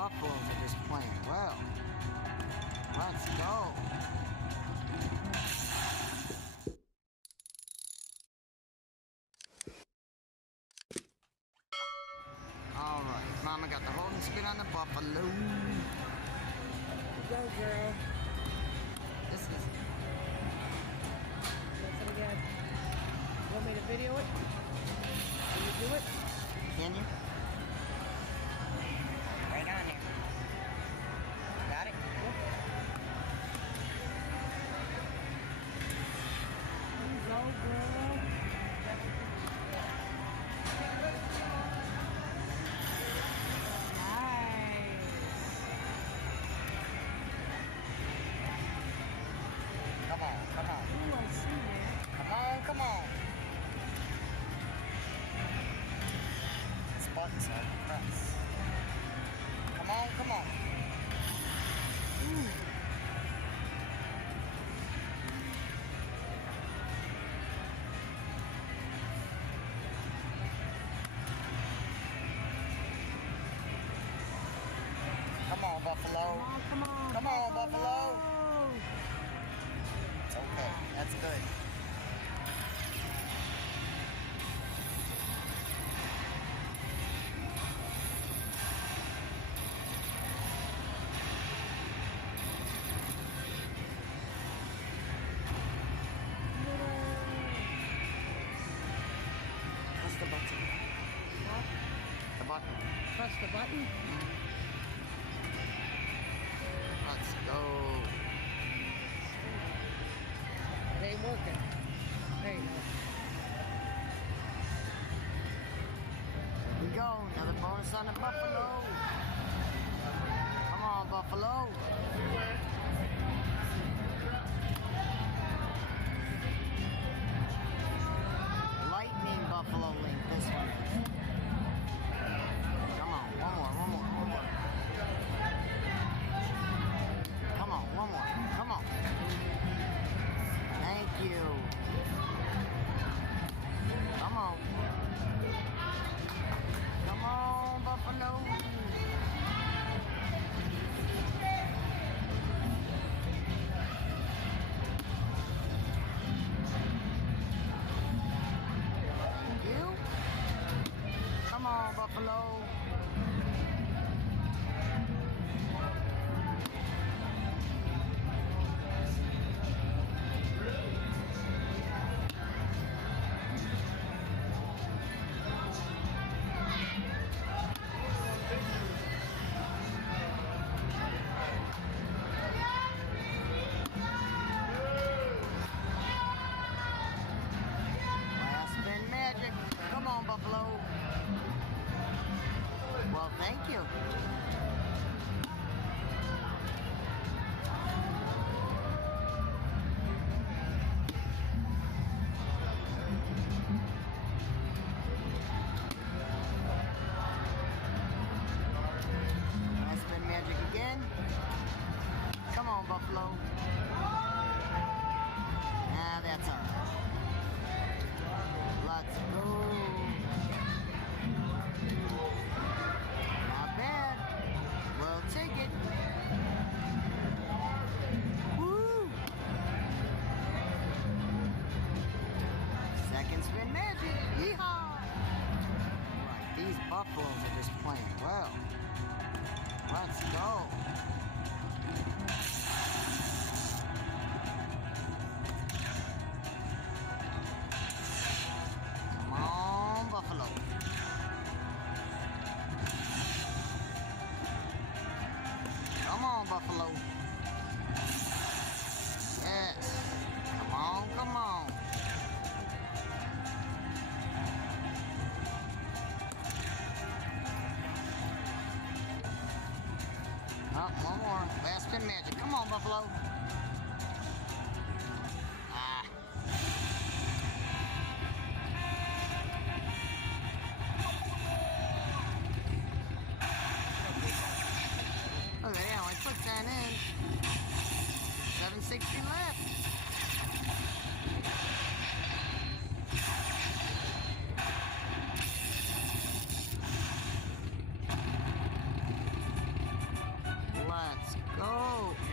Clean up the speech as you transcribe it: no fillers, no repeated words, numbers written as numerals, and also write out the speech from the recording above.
Buffaloes are just playing well. Let's go. Alright, Mama got the hold and spin on the buffalo. Go, girl. This is... Press it again. You want me to video it? Can you do it? Can you? Right on there. Got it? Yep. Go, girl. Come on, come on. Ooh, I see that. Come on, come on. This button's hard to press. Come on, come on. Ooh. Come on, Buffalo. Come on, Come on, Buffalo. It's okay. That's good. Press the button. What? The button. Press the button? Let's go. It ain't working. There you go. Here we go. Another bonus on the Buffalo. Come on, Buffalo. Lightning Buffalo Link, this one. Come on, one more, one more, one more. Come on, one more, come on. Thank you. Come on. Come on, Buffalo. You? Come on, Buffalo. Last spin magic. Come on, Buffalo. Well, thank you. Last spin magic again. Come on, Buffalo. Ah, that's all right. Let's go. Not bad. We'll take it. Woo! Second spin magic. Yeehaw! Right, these Buffaloes are just playing well. Let's go. Come on, Buffalo. Come on, Buffalo. Yes. Come on, come on. Oh, one more. Last spin magic. Come on, Buffalo. Ah. Look at that, I put that in. 760 left. Go!